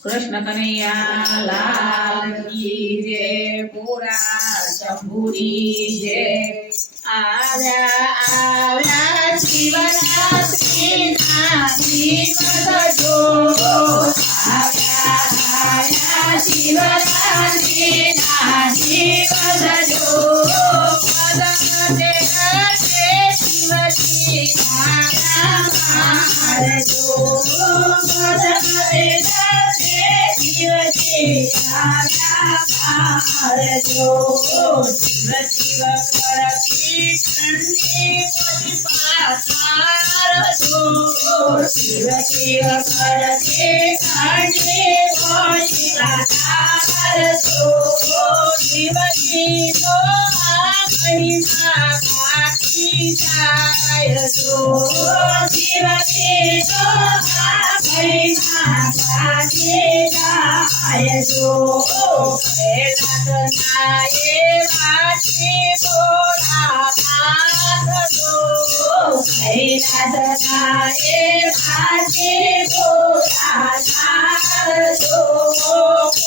કૃષ્ણ કનૈયા લાલ કી જય પુરા શંભુની જય આવ્યા આવ્યા શિવરાત્રિના દિવસ જો આવ્યા આવ્યા શિવરાત્રિના દિવસ જો પદમ તેરા છે શિવજી મારા મારજો પદમ તેરા છે શિવજી મારા મારજો શિવ શિવ કરતી ઠંડી પછી પાતારજો શિવ શિવ કરતી ઠંડી પછી પાતારજો શિવજીનો આ મહિમા કાકી જાય જો શિવજીનો જાય જો ભોળાનાથ જો કૈલાસના એવા ભોળાનાથ જો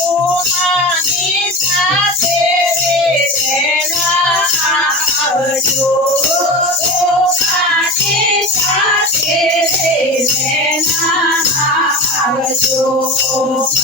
ઉમાની સાથે રે તેના આવજો ઉમાની સાથે રે આવજો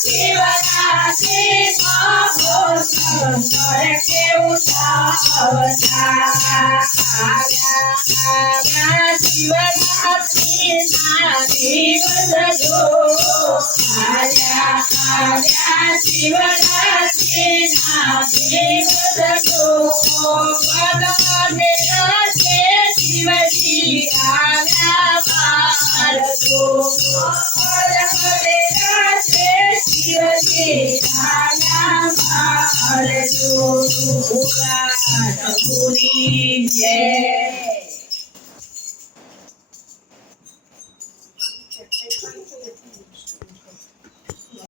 શિવરાત્રિ મહોત્સવ કેવું થાવતા ભારતો પુરા પૂરી જય